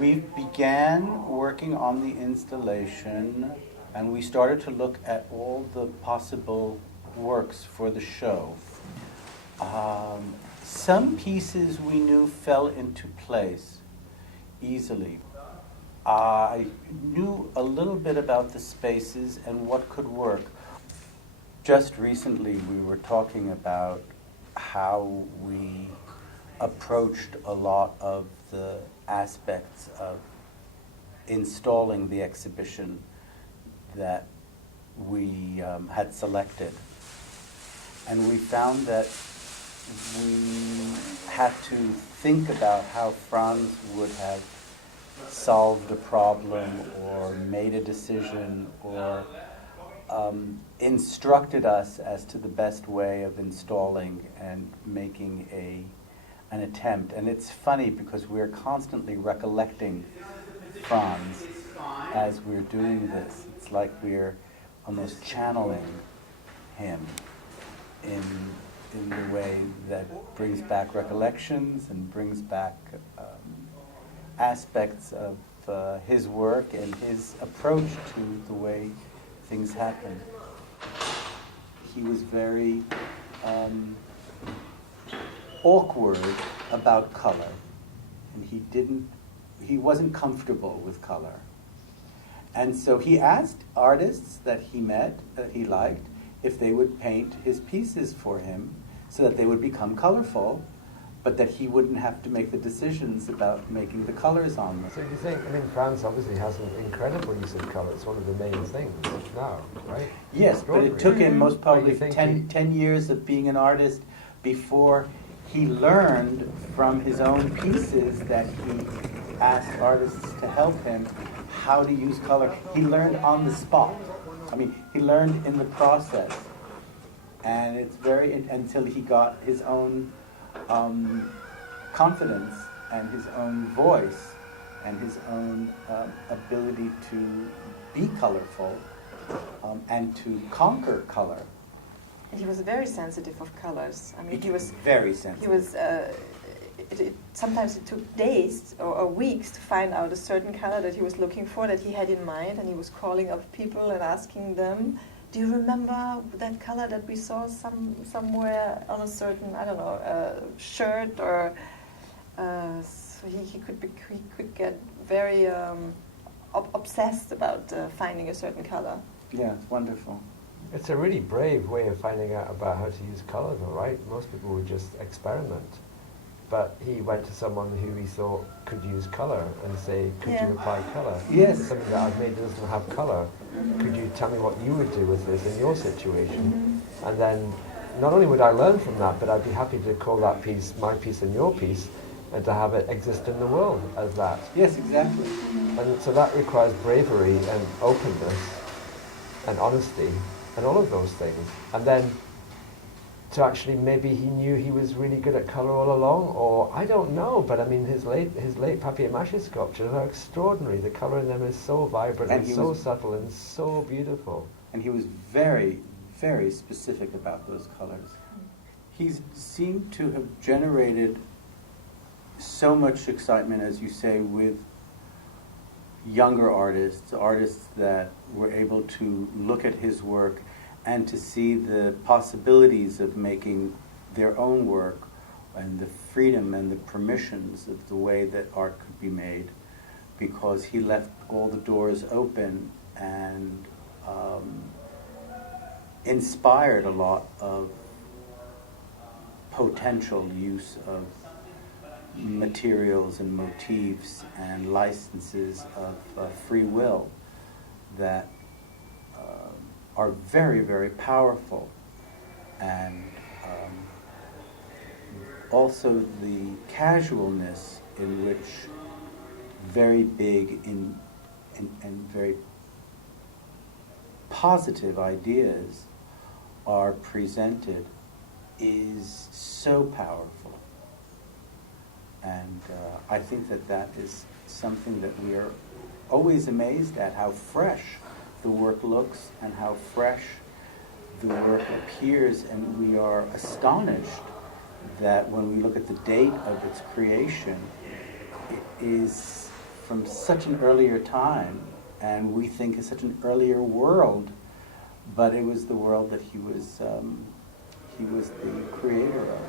We began working on the installation, and we started to look at all the possible works for the show. Some pieces we knew fell into place easily. I knew a little bit about the spaces and what could work. Just recently we were talking about how we approached a lot of the aspects of installing the exhibition that we had selected. And we found that we had to think about how Franz would have solved a problem or made a decision or instructed us as to the best way of installing and making an attempt. And it's funny because we're constantly recollecting Franz as we're doing this. It's like we're almost channeling him in the way that brings back recollections and brings back aspects of his work and his approach to the way things happen. He was very awkward about color, and he wasn't comfortable with color. And so he asked artists that he met, that he liked, if they would paint his pieces for him so that they would become colorful, but that he wouldn't have to make the decisions about making the colors on them. So you think, Franz obviously has an incredible use of colour. It's one of the main things now, right? Yes, but it took him most probably 10 years of being an artist before he learned from his own pieces that he asked artists to help him how to use color. He learned on the spot. He learned in the process. And it's until he got his own confidence and his own voice and his own ability to be colorful and to conquer color. And he was very sensitive of colors. He was very sensitive. He was. Sometimes it took days or weeks to find out a certain color that he was looking for, that he had in mind, and he was calling up people and asking them, "Do you remember that color that we saw somewhere on a certain, shirt?" Or so he could get very obsessed about finding a certain color. Yeah, it's wonderful. It's a really brave way of finding out about how to use colour, though, right? Most people would just experiment. But he went to someone who he thought could use colour and say, could you apply colour? Yes. Something that I've made doesn't have colour. Could you tell me what you would do with this in your situation? And then not only would I learn from that, but I'd be happy to call that piece my piece and your piece, and to have it exist in the world as that. Yes, exactly. And so that requires bravery and openness and honesty and all of those things. And then to actually, maybe he knew he was really good at colour all along, or I don't know, but his late papier-mâché sculptures are extraordinary. The colour in them is so vibrant and so subtle and so beautiful. And he was very, very specific about those colours. He seemed to have generated so much excitement, as you say, with younger artists that were able to look at his work and to see the possibilities of making their own work and the freedom and the permissions of the way that art could be made, because he left all the doors open and inspired a lot of potential use of materials and motifs and licenses of free will that are very, very powerful. And also the casualness in which very big and very positive ideas are presented is so powerful. And I think that is something that we are always amazed at, how fresh the work looks and how fresh the work appears, and we are astonished that when we look at the date of its creation, it is from such an earlier time, and we think is such an earlier world, but it was the world that he was the creator of.